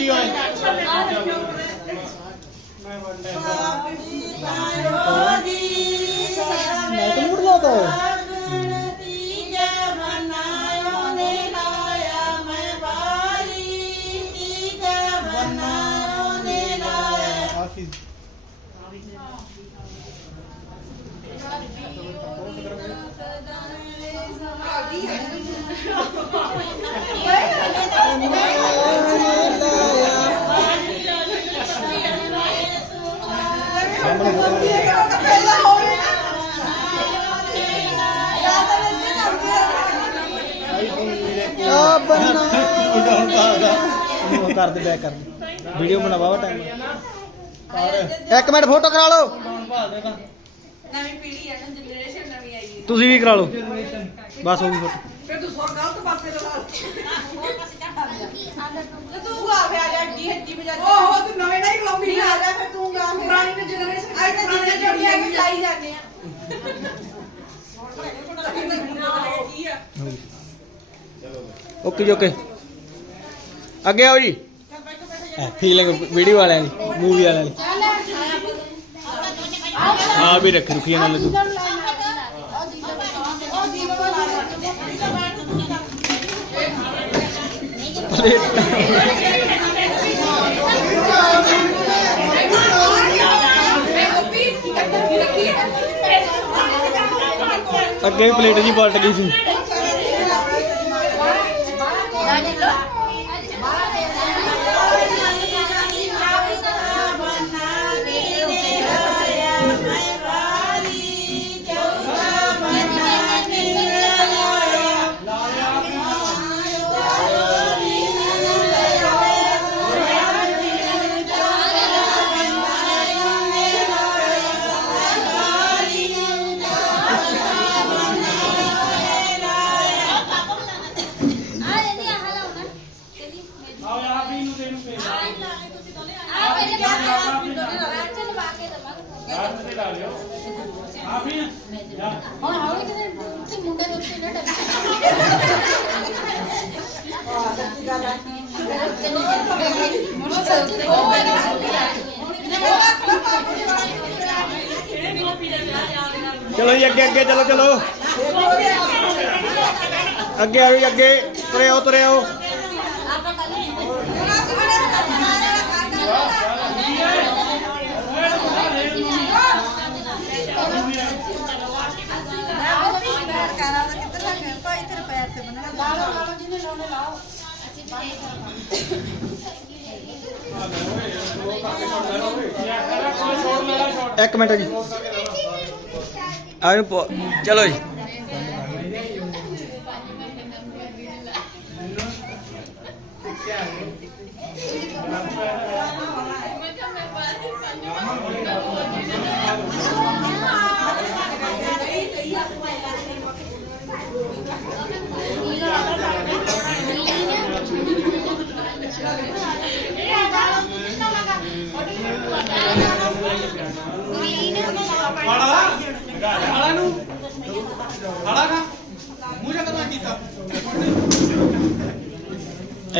ਕੀ ਹੋਏ ਮੈਂ ਤਾਂ ਮੁੜ ਲਾਤਾ ਆਖੀ ਆ ਬੰਨਾ ਉਹਦਾ ਹੁਣ ਕਰਦਾ ਉਹ ਕਰ ਦੇ ਬੈਕ ਕਰ ਵੀਡੀਓ ਬਣਾ ਬਾਬਾ ਟਾਈਮ ਇੱਕ ਮਿੰਟ ਫੋਟੋ ਕਰਾ ਲਓ। ਹੁਣ ਭਾਲ ਦੇ ਤਾਂ ਨਵੀਂ ਪੀੜ੍ਹੀ ਹੈ ਨਾ ਜਨਰੇਸ਼ਨ ਨਵੀਂ ਆਈ ਹੈ ਤੁਸੀਂ ਵੀ ਕਰਾ ਲਓ। ਬਸ ਹੋ ਗਈ ਫੋਟੋ। ਫਿਰ ਤੂੰ ਸੌ ਗਲਤ ਪਾਸੇ ਦਾ ਲਾ ਤੇ ਤੂੰ ਆ ਜਾ ਡੀ ਹੱਡੀ ਵਜਾ ਓਹੋ ਤੂੰ ਨਵੇਂ ਨਹੀਂ ਲਾਉਂਦੀ ਆ ਜਾ ਫਿਰ ਤੂੰ ਗਾ ਫਿਰ ਪੁਰਾਣੀ ਨੇ ਜਨਰੇਸ਼ਨ ਆਈ ਤਾਂ ਜਿੰਨੇ ਜੋੜੀਆਂ ਵੀ ਲਾਈ ਜਾਂਦੇ ਆ ਓਕੇ ਜੀ ਓਕੇ। ਅੱਗੇ ਆਓ ਜੀ। ਫੀਲਿੰਗ ਵੀਡੀਓ ਵਾਲਿਆਂ ਦੀ ਮੂਵੀ ਵਾਲਿਆਂ ਦੀ। ਆ ਵੀ ਰੱਖ ਰੁਕੀ ਨਾਲ ਤੂੰ। ਅੱਗੇ ਪਲੇਟ ਜੀ ਪਲਟ ਗਈ ਸੀ। ਚਲੋ ਜੀ, ਅੱਗੇ ਅੱਗੇ, ਚਲੋ ਚਲੋ। ਅੱਗੇ ਆਓ ਜੀ, ਅੱਗੇ। ਤੁਰੇ ਆਓ ਤੁਰੇ ਆਓ ਇੱਕ ਮਿੰਟ ਜੀ। ਆ ਇਹਨੂੰ ਪਾ- ਚਲੋ ਜੀ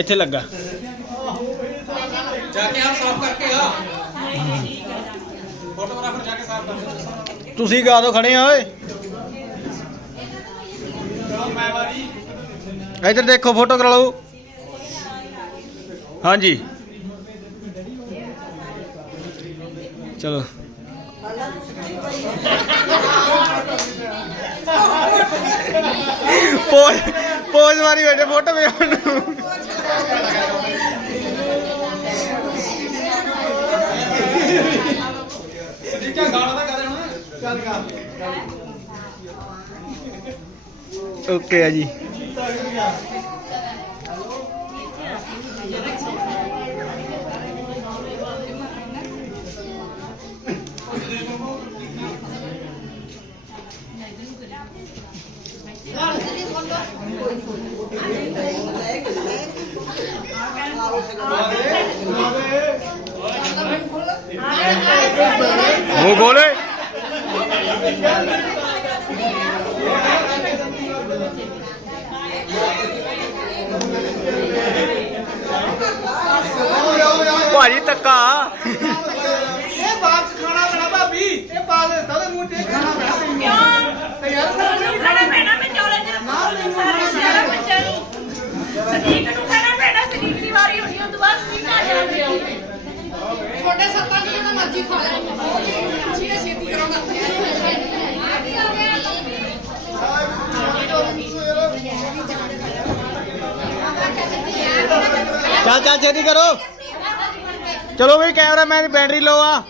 ਇੱਥੇ ਲੱਗਾ। ਜਾ ਕੇ ਆਪ ਸਾਫ਼ ਕਰਕੇ ਆ। ਫੋਟੋਗ੍ਰਾਫਰ ਜਾ ਕੇ ਸਾਫ਼ ਕਰ ਤੁਸੀਂ ਗਾ ਦੋ ਖੜੇ ਆ ਓਏ? ਮੈਂ ਵਾਰੀ ਇੱਧਰ ਦੇਖੋ ਫੋਟੋ ਕਰਾ ਲਓ ਹਾਂਜੀ। ਚਲੋ। ਪੋਜ ਪੋਜ ਮਾਰੀ ਬੈਠੇ ਫੋਟੋ ਵੇ ਉਹਨੂੰ ਜਿੱਕਾ ਗਾਣਾ ਤਾਂ ਕਰ ਹੁਣ। ਚੱਲ ਕਰ। ਓਕੇ ਆ ਜੀ। ਉਹ ਗੋਲੇ ਭਾਜੀ ਧੱਕਾ ਇਹ ਬਾਅਦ ਚ ਖਾਣਾ ਪੈਣਾ ਭਾਬੀ ਇਹ ਬਾਅਦ ਦਿੱਤਾ ਤੇ ਮੂੰਹ ਤੇ ਖਾਣਾ ਪੈਣਾ ਤੈਨੂੰ ਤੇ ਯਾਰ ਖਾਣਾ ਪੈਣਾ ਮੈਂ ਚੌਲਾਂ ਚ ਸਾਰੇ ਸਾਰਾ ਬੱਚਿਆਂ ਨੂੰ ਸਦੀਕ ਨੂੰ ਖਾਣਾ ਪੈਣਾ ਸਦੀਕ ਦੀ ਵਾਰੀ ਹੋਣੀ ਉਸ ਤੋਂ ਬਾਅਦ ਤੁਸੀਂ ਖਾ ਜਾਓਗੇ ਛੋਟੇ ਸੱਤਾਂ ਚ ਜਿਹੜਾ ਮਰਜ਼ੀ ਖਾ ਲੈ। ਛੇ ਛੇਤੀ ਕਰੋਗਾ ਚੱਲ ਚੱਲ ਛੇਤੀ ਕਰੋ। ਚਲੋ ਵੀ ਕੈਮਰਾਮੈਨ ਦੀ ਬੈਟਰੀ ਲੋ ਆ।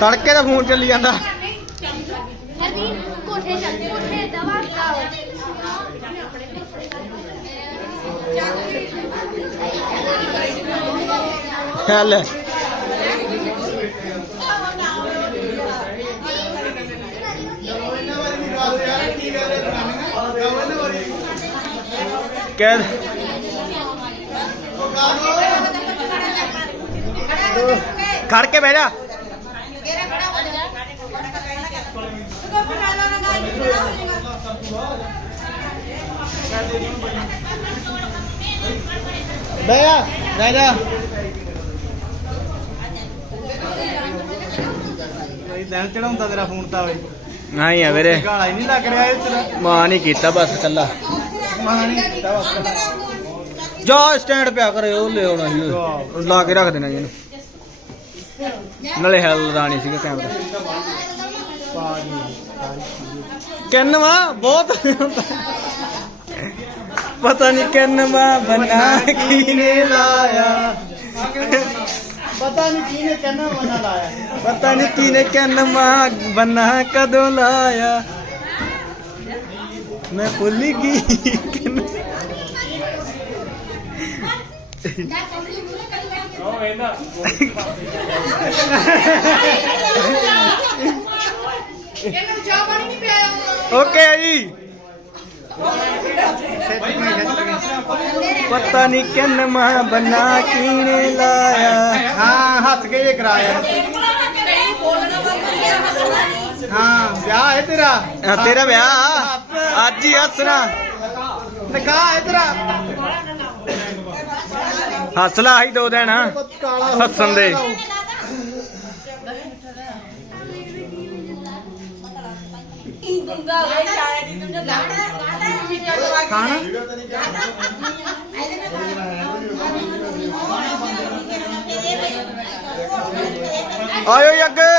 ਤੜਕੇ ਦਾ ਫੋਨ ਚੱਲੀ ਜਾਂਦਾ। ਹਰਵੀਰ ਕੋਠੇ ਚੱਲ ਕੋਠੇ ਦਵਾ ਲਾਓ ਚੱਲ। ਕਹਿ ਖੜ ਕੇ ਬਹਿ ਜਾ। ਬਹਿ ਜਾ ਬਹਿ ਜਾ। ਦਿਨ ਚੜਾਉਂਦਾ ਤੇਰਾ ਫੋਨ ਤਾਂ ਓਏ। ਨਹੀਂ ਆ ਵੀਰੇ। ਗਾਲਾ ਹੀ ਨਹੀਂ ਲੱਗ ਰਿਹਾ ਇਹ ਤੇਰਾ। ਮਾਂ ਨਹੀਂ ਕੀਤਾ ਬਸ ਕੱਲਾ ਮਾਂ ਨਹੀਂ ਕੀਤਾ ਬਸ। ਜਾ ਸਟੈਂਡ ਪਿਆ ਕਰੇ ਉਹ ਲੈ ਆਉਣਾ ਸੀ। ਉਹ। ਲਾ ਕੇ ਰੱਖ ਦੇਣਾ ਜੀ ਇਹਨੂੰ। ਨਾਲੇ ਹੈਲ ਰਾਣੀ ਸੀਗਾ ਕੈਮਰਾ ਕਿੰਨਵਾ? ਬਹੁਤ ਪਤਾ ਨਹੀਂ ਕਿੰਨਵਾ ਬਣਾ ਕਿਨੇ ਲਾਇਆ? ਪਤਾ ਨਹੀਂ ਕਿਹਨੇ ਕਹਿੰਨਾ ਮਨਾ ਲਾਇਆ। ਪਤਾ ਨਹੀਂ ਕਿਨੇ ਕਿੰਨਵਾ ਬਣਾ ਕਦੋਂ ਲਾਇਆ। ਮੈਂ ਭੁੱਲ ਗਈ ਕਿੰਨ- ਇਹਨੂੰ ਚਾਹ ਪਾਣੀ ਨਹੀਂ ਪਿਆਇਆ। ਓਕੇ ਜੀ। ਪਤਾ ਨਹੀਂ ਕਿੰਨ ਮਾਂ ਬਣਾ ਕੀਨੇ ਲਾਇਆ। ਹਾਂ ਹੱਥ ਕੇ ਜੇ ਕਰਾਇਆ। ਹਾਂ ਵਿਆਹ ਹੈ ਤੇਰਾ? ਆ, ਤੇਰਾ ਵਿਆਹ ਅੱਜ ਹੀ ਹੱਸਣਾ ਲਗਾ ਹੈ ਤੇਰਾ। ਹੱਸ ਲਾ ਹੀ ਦੋ ਦਿਨ। ਕਾਲਾ ਹੱਸਣ ਦੇ। ਗੁੰਗਾ ਹੋਇਆ ਸ਼ਾਇਦ ਹੀ ਤੁਮਨੇ ਲਾੜਾ ਖਾਣਾ? ਆਇਓ ਜੀ ਅੱਗੇ।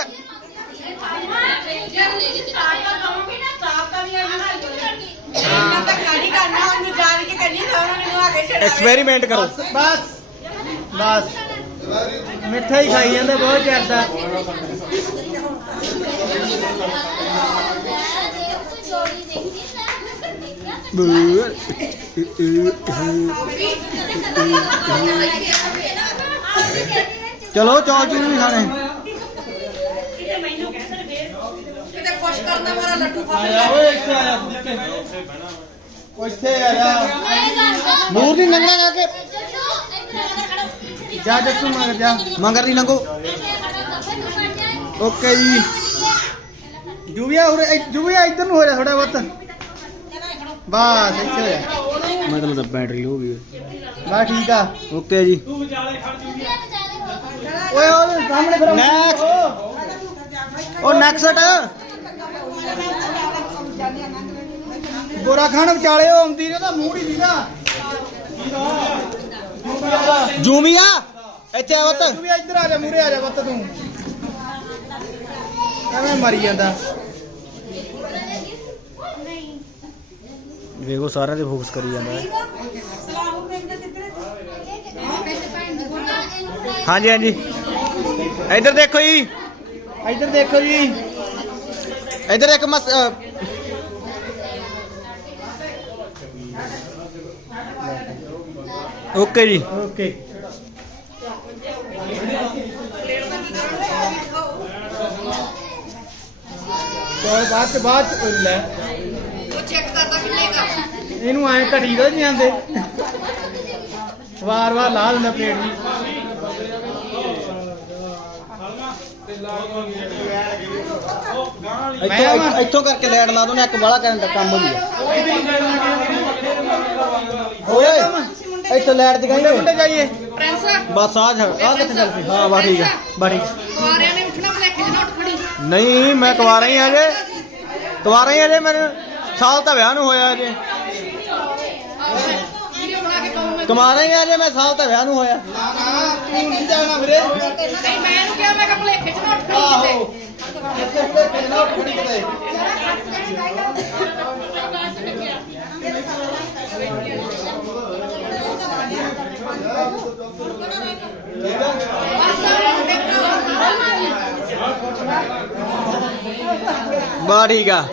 ਐਕਸਪੈਰੀਮੈਂਟ ਕਰੋ। ਬਸ ਬਸ। ਮਿੱਠਾ ਹੀ ਖਾਈ ਜਾਂਦੇ ਬਹੁਤ ਚਿਰ ਦਾ ਚਲੋ ਚੌਲ ਚੂਲ ਵੀ ਖਾਣੇ। ਕਿਤੇ ਖੁਸ਼ ਕਰਨਾ ਮੇਰਾ ਲੱਡੂ ਖਾ ਆਇਆ ਓਏ ਇੱਥੇ ਆਇਆ। ਓਏ ਇੱਥੇ ਆ ਜਾ ਮੂਰ ਦੀ ਲੰਗਣਾ ਜਾ ਕੇ। ਜਾ ਜੱਸੂ ਮਗਰ ਜਾ। ਮੰਗਰ ਨਹੀਂ ਲੰਗੋ ਓਕੇ ਜੀ। ਜੂਵੀਆ ਉਰੇ ਜੂਵੀਆ ਇੱਧਰ ਨੂੰ ਹੋ ਜਾ ਥੋੜਾ ਬਹੁਤ। ਬਸ ਇੱਥੇ ਹੋ ਜਾ। ਮਤਲਬ ਤਾਂ ਬੈਟਰੀ ਲੋ ਗਈ ਬਸ ਠੀਕ ਆ। ਓਕੇ ਜੀ। ਓਏ ਉਹਦੇ ਸਾਹਮਣੇ ਫਿਰ Next. ਉਹ ਨੈਕਸਟ ਗੋਰਾ ਖਾਨ ਵਿਚਾਲੇ ਉਹ ਆਉਂਦੀ ਨੇ ਤਾਂ ਮੂੰਹ ਹੀ ਦੀਦਾ ਜੂਮੀਆ ਇੱਥੇ ਆ ਵਤ ਜੂਵੀਆ ਇੱਧਰ ਆ ਜਾ ਮੂਰੇ ਆ ਜਾ ਬੱਤ ਤੂੰ। ਐਵੇਂ ਮਰੀ ਜਾਂਦਾ। ਵੇਖੋ ਸਾਰਿਆਂ ਤੇ ਫੋਕਸ ਕਰੀ ਜਾਂਦਾ ਹੈ। ਹਾਂਜੀ ਹਾਂਜੀ। ਇੱਧਰ ਦੇਖੋ ਜੀ। ਇੱਧਰ ਦੇਖੋ ਜੀ। ਇੱਧਰ ਇੱਕ ਮਸ ਓਕੇ ਜੀ। ਓਕੇ। ਚਲ ਬਾਅਦ ਬਾਅਦ ਲੈ ਉਹ ਚੈੱਕ ਇਹਨੂੰ ਐ ਘਟੀ ਦਾ ਨਹੀਂ ਆਂਦੇ। ਵਾਰ ਵਾਰ ਲਾ ਦਿੰਦਾ ਪਲੇਟ ਜੀ ਇੱਥੋਂ ਇੱਥੋਂ ਕਰਕੇ ਲੈਟ ਲਾ ਦੋ ਨਾ ਇੱਕ ਵਾਲਾ ਕਰਨ ਦਾ ਕੰਮ ਵੀ ਹੈ ਓਏ ਇੱਥੇ ਲਾਈਟ ਮੁੰਡੇ ਜਗਾਈ ਮੁੰਡੇ ਜਾਈਏ। ਪ੍ਰਿੰਸ ਬਸ ਆ ਜਾ ਆ ਕਿੱਥੇ ਚੱਲ ਪਈ ਹਾਂ ਬਸ ਠੀਕ ਆ ਬਸ ਠੀਕ ਨੇ ਉੱਠਣਾ ਨਾ ਉੱਠ ਖੜੀ। ਨਹੀਂ ਮੈਂ ਕੁਵਾਰਾ ਹੀ ਆ ਜੇ। ਕੁਵਾਰਾ ਹੀ ਆ ਜੇ ਮੈਨੂੰ ਸਾਲ ਤਾਂ ਵਿਆਹ ਨੂੰ ਹੋਇਆ ਜੇ ਕਮਾ ਬਣਾ ਮੈਂ ਆ ਜੇ ਮੈਂ ਸਾਲ ਤਾਂ ਵਿਆਹ ਨੂੰ ਹੋਇਆ। ਤੂੰ ਨਹੀਂ ਜਾਣਾ ਵੀਰੇ ਨਹੀਂ ਮੈਂ ਇਹਨੂੰ ਕਿਹਾ ਮੈਂ ਕਿਹਾ ਭਲੇਖੇ ਚ ਖੜੀ ਆਹੋ ਕਿਤੇ ਇੱਥੇ ਕਿਤੇ ਖੜੀ ਕਿਤੇ ਬਾ ਠੀਕ ਆ।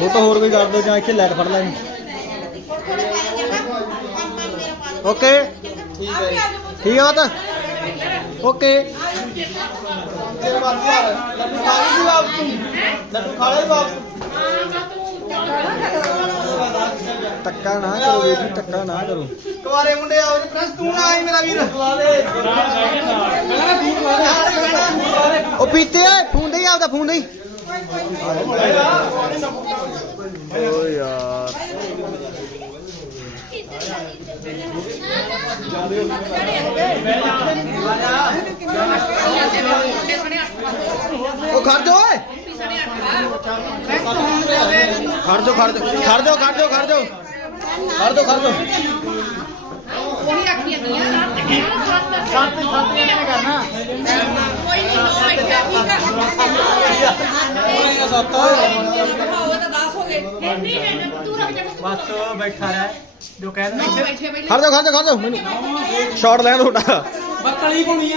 ਉਹ ਤਾਂ ਹੋਰ ਕੋਈ ਕਰ ਦੋ ਜਾਂ ਇੱਥੇ ਲਾਈਟ ਫੜ ਲੈਣੀ। ਓਕੇ। ਠੀਕ ਆ ਤਾਂ ਓਕੇ। ਤੇਰੇ ਮਰਜ਼ੀ ਹਾਲ ਲੱਡੂ ਖਾ ਲਈ ਵਾਪਸ ਤੂੰ। ਲੱਡੂ ਖਾ ਲਈ ਵਾਪਸ ਟੱਕਾ ਨਾ ਕਰੋ ਵੀਰ ਜੀ ਟੱਕਾ ਨਾ ਕਰੋ। ਕੁਆਰੇ ਮੁੰਡੇ ਆਓ ਜੀ ਪ੍ਰੈਸ ਤੂੰ ਨਾ ਆਈ ਮੇਰਾ ਵੀਰ। ਉਹ ਪੀਤੇ ਆ ਫੋਨ ਦੇ ਆਪਦਾ ਫੋਨ ਦੇ ਓ ਯਾਰ। ਉਹ ਖੜ ਜਾ ਓਏ। ਖੜ ਜਾ ਖੜ ਜਾ। ਖੜ ਜਾ ਖੜ ਜਾ ਖੜ ਜਾ ਖੜ ਜਾ ਖੜ ਜਾ ਉਹੀ ਆਖੀ ਜਾਂਦੀ ਆ ਸੱਤ ਸੱਤ ਨੇ ਕਰਨਾ ਕੋਈ ਨਹੀਂ ਨੋ ਇੱਥੇ ਠੀਕ ਆ ਸੱਤ ਦਿਖਾਓ ਤਾਂ 10 ਹੋ ਗਏ ਨਹੀਂ ਨਹੀਂ ਤੂੰ ਰੱਖ ਜਾ ਬਸ ਬੈਠਾ ਰਹਿ। ਜੋ ਕਹਿੰਦੇ ਇੱਥੇ ਖੜ ਜਾ ਖੜ ਜਾ ਖੜ ਜਾ। ਮੈਨੂੰ ਸ਼ਾਟ ਲੈਣ ਤੁਹਾਡਾ ਬੱਕਲੀ ਪਾਉਣੀ ਆ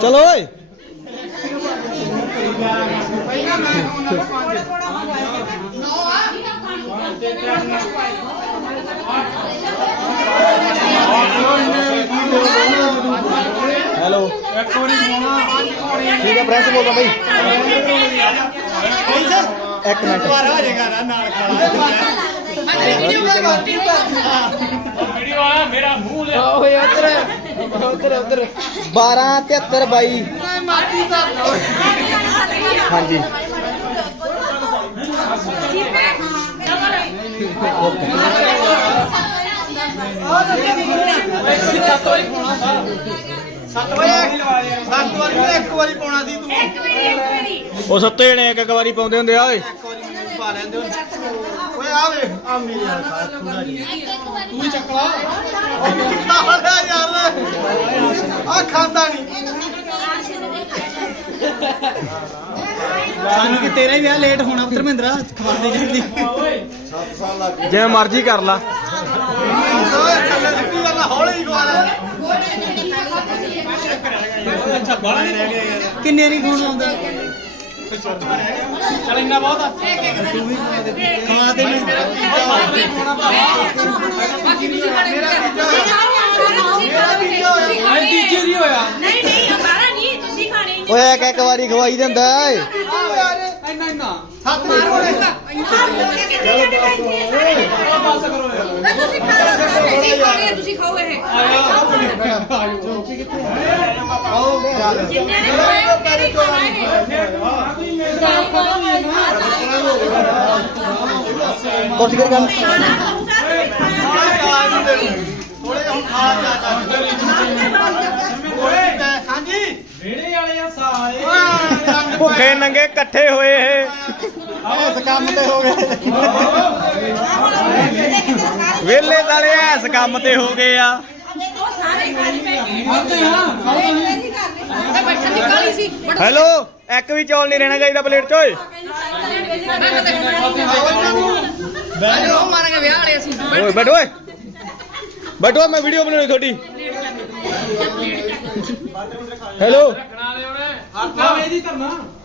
ਚਲੋ ਓਏ। ਹੈਲੋ। ਇੱਕ ਵਾਰੀ ਪਾਉਣਾ ਠੀਕ ਹੈ ਪ੍ਰੈਸ ਬੋਲਦਾ ਬਈ। ਇੱਕ ਮਿੰਟ। ਪਰ ਹੋ ਜਾਏਗਾ ਨਾ ਨਾਲ ਖਾਣਾ ਮੈਂ ਵੀਡੀਓ ਬਣਾ ਕੇ ਰੋਟੀ ਓਏ ਉਧਰ ਉਧਰ। ਉਧਰ 12 73 22 ਹਾਂਜੀ। ਸੱਤ ਵਾਰੀ ਸੱਤ ਵਾਰੀ ਮੈਂ ਇੱਕ ਵਾਰੀ ਪਾਉਣਾ ਸੀ ਤੂੰ। ਇੱਕ ਵਾਰੀ ਇੱਕ ਵਾਰੀ। ਉਹ ਸੱਤੇ ਜਣੇ ਇੱਕ ਇੱਕ ਵਾਰੀ ਪਾਉਂਦੇ ਹੁੰਦੇ ਆ ਓਏ। ਇੱਕ ਵਾਰੀ ਮੈਨੂੰ ਪਾ ਲੈਂਦੇ ਓਏ ਆ ਵੇ ਆ ਮੇਰੀ ਯਾਰ ਖਾ ਥੋੜਾ ਜਿਹਾ ਤੂੰ ਹੀ ਚੱਕ ਲਾ ਯਾਰ। ਆ ਖਾਂਦਾ ਨਹੀਂ ਸਾਨੂੰ ਕਿ ਤੇਰਾ ਹੀ ਵਿਆਹ ਲੇਟ ਹੋਣਾ ਧਰਮਿੰਦਰਾ ਖਵਾਦੇ ਜਲਦੀ ਜਿਵੇਂ ਮਰਜ਼ੀ ਕਰ ਲਾ। ਕਿੰਨੇ ਨਹੀਂ ਖਵਾਉਣਾ ਆਉਂਦਾ ਚਲ ਇੰਨਾ ਬਹੁਤ ਆ। ਤੂੰ ਵੀ ਖਵਾ ਦੇ ਨਹੀਂ ਬਾਕੀ ਤੁਸੀਂ ਖਾਣੇ ਤੀਜੇ ਹੋਇਆ। ਨਹੀਂ ਨਹੀਂ ਹਮਾਰਾ ਨਹੀਂ ਤੁਸੀਂ ਖਾਣੇ ਹੀ ਓਏ ਇੱਕ ਇੱਕ ਵਾਰੀ ਖਵਾਈ ਦਿੰਦਾ ਓਏ ਇੰਨਾ ਇੰਨਾ ਸੱਤ ਮਾਰ ਹੋਣੇ ਬਸ ਕਰੋ ਯਾਰ ਨਹੀਂ ਤੁਸੀਂ ਖਾ ਲਓ ਤੁਸੀਂ ਖਾਣੇ ਤੁਸੀਂ ਖਾਓ ਇਹ। ਆਓ ਚੱਲ ਜਿੰਨੇ ਨੇ ਖਾਏ ਉਹਨੇ ਹੀ ਖਾਣਾ ਇਹ ਕੁਛ ਕਰ ਗੱਲ। ਥੋੜੇ ਹੁਣ ਖਾ ਜਾ। ਹਾਂਜੀ। ਵੇੜੇ ਵਾਲੇ ਆ ਸਾਲੇ ਭੁੱਖੇ ਨੰਗੇ ਇਕੱਠੇ ਹੋਏ ਇਹ। ਇਸ ਕੰਮ ਤੇ ਹੋ ਗਏ। ਵਿਹਲੇ ਸਾਲੇ ਐਸ ਕੰਮ ਤੇ ਹੋ ਗਏ ਆ। ਹੈਲੋ ਇੱਕ ਵੀ ਚੌਲ ਨਹੀਂ ਰਹਿਣਾ ਚਾਹੀਦਾ ਪਲੇਟ 'ਚ ਓਏ। ਬੈਠੋ ਉਹ ਮਾਰਾਂਗੇ ਵਿਆਹ ਵਾਲੇ ਅਸੀਂ। ਓਏ ਬੈਠੋ ਓਏ। ਬੈਠੋ ਮੈਂ ਵੀਡੀਓ ਬਣਾਉਣੀ ਤੁਹਾਡੀ। ਹੈਲੋ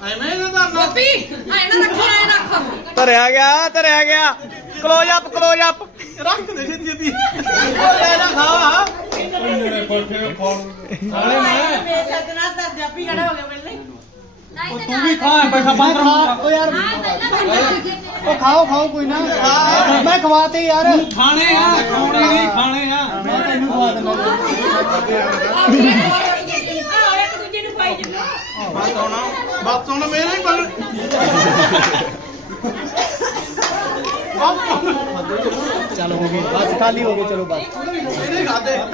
ਐਵੇਂ ਹੀ ਤਾਂ ਗੋਪੀ ਆਏ ਨਾ ਰੱਖੀ ਆਏ ਰੱਖ ਧਰਿਆ ਗਿਆ ਧਰਿਆ ਗਿਆ। ਕਲੋਜ਼ ਅਪ ਕਲੋਜ਼ ਅਪ ਰੱਖ ਦੇ ਛੇਤੀ ਛੇਤੀ। ਉਹ ਲੈ ਨਾ ਖਾ ਤੂੰ ਵੀ ਖਾ ਬੈਠਾ ਬੰਦ ਰਹਾ। ਓ ਯਾਰ ਉਹ ਖਾਓ ਖਾਓ ਕੋਈ ਨਾ। ਮੈਂ ਖਵਾਤੇ ਯਾਰ। ਖਾਣੇ ਆ ਖਾਣੇ ਨਹੀਂ ਖਾਣੇ ਆ। ਮੈਂ ਤੈਨੂੰ ਖਵਾ ਦਿੰਦਾ ਇੱਕ ਦੂਜੇ ਨੂੰ ਪਾਈ ਜਿੰਨਾ ਬਸ ਹੁਣ ਬਸ ਹੁਣ ਮੇਰੇ ਹੀ ਬਣ ਚੱਲ ਹੋ ਗਏ ਬਸ ਖਾਲੀ ਹੋ ਗਏ ਚਲੋ ਬਸ। ਇਹਨੇ ਖਾਦੇ ਹੁਣ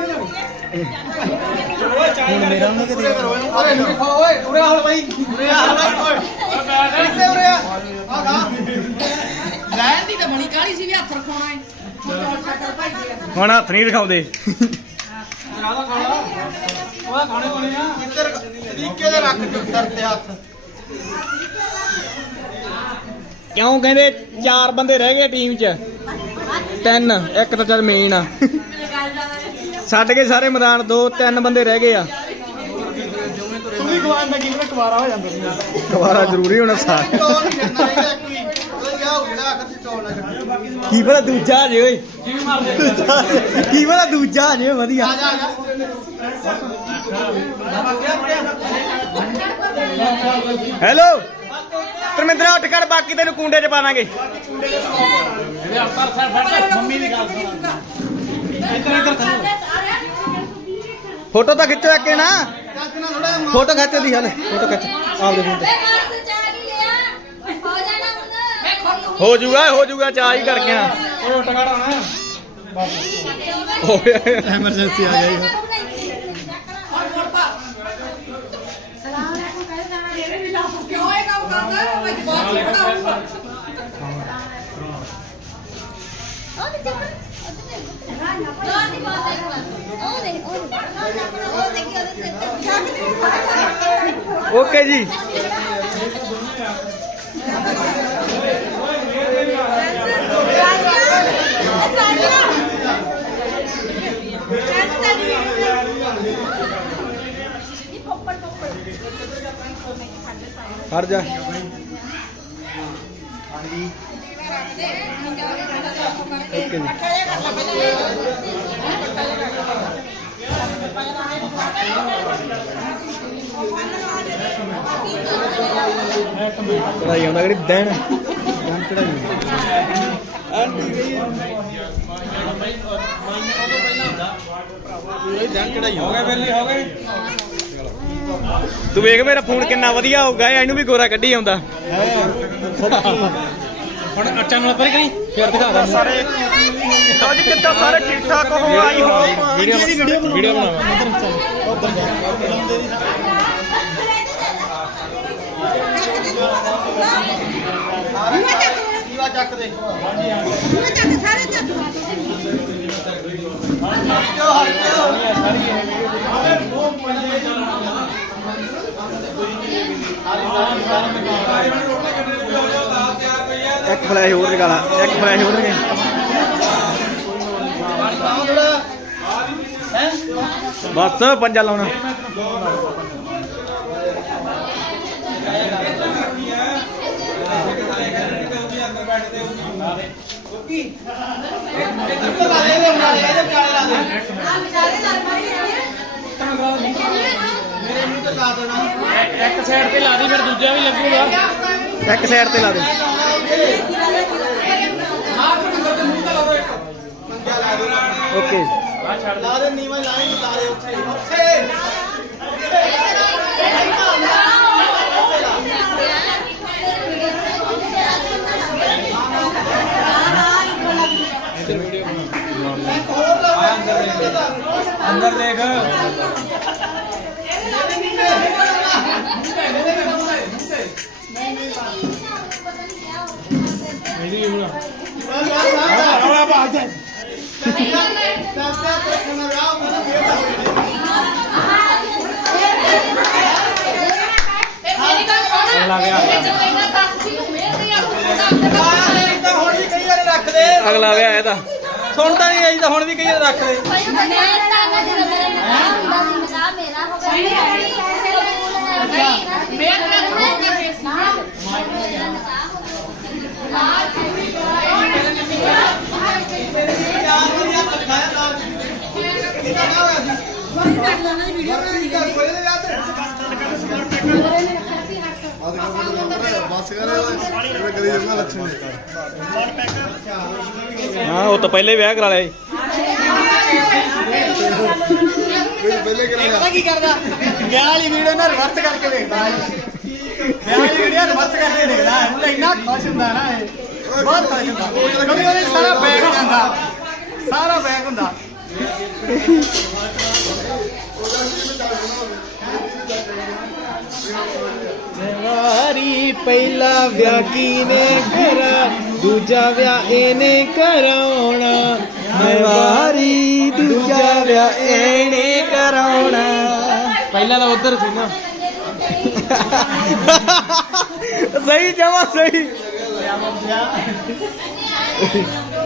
ਮੇਰਾ ਉਹਨੇ ਕਿ ਦੇ ਓਏ ਓਏ ਉਰੇ ਆ ਬਾਈ। ਉਰੇ ਆ ਓਏ। ਕਿੱਥੇ ਉਰੇ ਆ। ਆ ਖਾ। ਲੈਣ ਦੀ ਤਾਂ ਬਣੀ ਕਾਲੀ ਸੀ ਵੀ ਹੱਥ ਰਖਾਉਣਾ ਹੈ। ਹੁਣ ਹੱਥ ਨਹੀਂ ਦਿਖਾਉਂਦੇ ਜ਼ਿਆਦਾ ਖਾਣਾ ਓਏ ਖਾਣੇ ਕੋਲੇ ਆ। ਕਿੱਧਰ ਤਰੀਕੇ ਦੇ ਰੱਖ ਚੁੱਕਰ ਤੇ ਹੱਥ। ਕਿਉਂ ਕਹਿੰਦੇ ਚਾਰ ਬੰਦੇ ਰਹਿ ਗਏ ਟੀਮ 'ਚ? ਤਿੰਨ ਇੱਕ ਤਾਂ ਚੱਲ ਮੇਨ ਆ। ਛੱਡ ਕੇ ਸਾਰੇ ਮੈਦਾਨ ਦੋ ਤਿੰਨ ਬੰਦੇ ਰਹਿ ਗਏ ਆ। ਕੁਵਾਰਾ ਜ਼ਰੂਰੀ ਹੋਣਾ ਸਾਰ। ਕੀ ਪਤਾ ਦੂਜਾ ਆ ਜੇ ਓਏ? ਕੀ ਪਤਾ ਦੂਜਾ ਆ ਜੇ ਵਧੀਆ ਹੈਲੋ ਧਰਮਿੰਦਰਾ ਉੱਠ ਕਰ ਬਾਕੀ ਤੈਨੂੰ ਕੁੰਡੇ 'ਚ ਪਾ ਦਾਂਗੇ। ਫੋਟੋ ਤਾਂ ਖਿੱਚੋ ਇੱਕ ਨਾ ਫੋਟੋ ਖਿੱਚ ਦੀ ਹਲੇ ਫੋਟੋ ਖਿੱਚ। ਆਪਦੇ ਫੋਨ ਤੇ। ਹੋ ਜੂਗਾ ਹੋ ਜੂਗਾ ਚਾਹ ਹੀ ਕਰਕੇ ਆ ਉੱਠ ਖੜਾ ਹੋਣਾ ਹੋ ਐਮਰਜੈਂਸੀ ਆ ਗਈ ਇਹ ਮੈਂ ਬਾਅਦ ਚ ਪੜਾਉਂਗਾ ਓਕੇ ਜੀ ਹਟ ਜਾ। ਓਕੇ ਜੀ। ਚੜਾਈ ਆਉਂਦਾ ਕਿਹੜੀ ਦਿਨ ਦਿਨ ਚੜਾਈ। ਹੋ ਗਏ ਬੇਲੀ ਹੋ ਗਏ ਤੂੰ ਵੇਖ ਮੇਰਾ ਫੋਨ ਕਿੰਨਾ ਵਧੀਆ ਹੋਊਗਾ ਇਹਨੂੰ ਵੀ ਗੋਰਾ ਕੱਢੀ ਆਉਂਦਾ। ਹੁਣ ਅੱਛਾ ਨਾਲ ਪਰੇ ਕਰੀ? ਫੇਰ ਦਿਖਾ ਦਾਂ ਸਾਰੇ ਅੱਜ ਕਿੱਦਾਂ ਸਾਰੇ ਠੀਕ ਠਾਕ ਹੋ? ਆਈ ਹੋ ਵੀਡੀਓ ਵੀਡੀਓ ਬਣਾਵਾ ਦੀਵਾ ਚੱਕ ਦੇ। ਜੋ ਹਟ ਇੱਕ ਫਲੈਸ਼ ਹੋਰ ਨਿਕਾਲਾ ਇੱਕ ਫਲੈਸ਼ ਹੋਰ ਨਿਕਾਲਾ। ਬਸ ਪੰਜਾ ਲਾਉਣਾ। ਲਾ ਦੇ ਇਹਦੇ ਬਣਾ ਦੇ ਇਹਦੇ ਵਿਚਾਲੇ ਲਾ ਦੇ। ਮੇਰੇ ਮੂੰਹ ਤੇ ਲਾ ਦੇਣਾ। ਇੱਕ ਸਾਈਡ ਤੇ ਲਾ ਦੀ ਫਿਰ ਦੂਜਾ ਵੀ ਲੱਗੂਗਾ। ਇੱਕ ਸਾਈਡ ਤੇ ਲਾ ਦੇ। ਓਕੇ। ਲਾ ਦੇ ਨੀਵਾਂ ਲਾਈ ਲਾ ਦੇ ਉੱਥੇ ਉੱਥੇ ਅੰਦਰ ਦੇਖ। ਰੌਲਾ ਪਾ ਦੇ ਸਸਤਾ ਤੇ ਨਾ ਵਿਆਹ ਨਾ ਫੇਰ ਲੱਗ ਗਿਆ ਅਗਲਾ ਵਿਆਹ ਇਹਦਾ। ਸੁਣਦਾ ਨਹੀਂ ਆਈ ਤਾਂ ਹੁਣ ਵੀ ਕਈ ਵਾਰ ਰੱਖ ਦੇ ਮੇਰ ਦਾ ਚਾਰ ਵਾਰੀ ਹੱਥ ਦਿਖਾਇਆ ਨਾਲ ਕਿੰਨਾ ਨਾ ਹੋਇਆ ਸੀ ਵੀਡੀਓ ਬਣਾ ਦੀ ਕੋਈ ਵਿਆਹ ਬਸ ਕਰ ਇਹ ਕਦੀ ਜਮਾ ਲੱਛਣ ਹਾਂ, ਉਹ ਤਾਂ ਪਹਿਲੇ ਵਿਆਹ ਕਰਾ ਲਿਆ ਸੀ। ਫਿਰ ਪਹਿਲੇ ਕਰਾਇਆ ਪਤਾ ਕੀ ਕਰਦਾ ਵਿਆਹ ਵਾਲੀ ਵੀਡੀਓ ਨਾ ਰਿਵਰਸ ਕਰਕੇ ਦੇਖਦਾ ਵਿਆਹ ਵਾਲੀ ਵੀਡੀਓ ਰਿਵਰਸ ਕਰਕੇ ਦੇਖਦਾ ਉਹਨੇ ਇੰਨਾ ਕਿਉਂਕਿ ਉਹਦੇ 'ਚ ਸਾਰਾ ਬੈਗ ਹੁੰਦਾ ਸਾਰਾ ਬੈਗ ਹੁੰਦਾ। ਵਾਰੀ ਪਹਿਲਾ ਵਿਆਹ ਕੀਨੇ ਕਰਾ? ਦੂਜਾ ਵਿਆਹ ਇਹਨੇ ਕਰਾਉਣਾ। ਵਾਰੀ ਦੂਜਾ ਵਿਆਹ ਇਹਨੇ ਕਰਾਉਣਾ। ਪਹਿਲਾਂ ਤਾਂ ਉਧਰ ਸੀ ਨਾ। ਸਹੀ ਜਮਾ ਸਹੀ।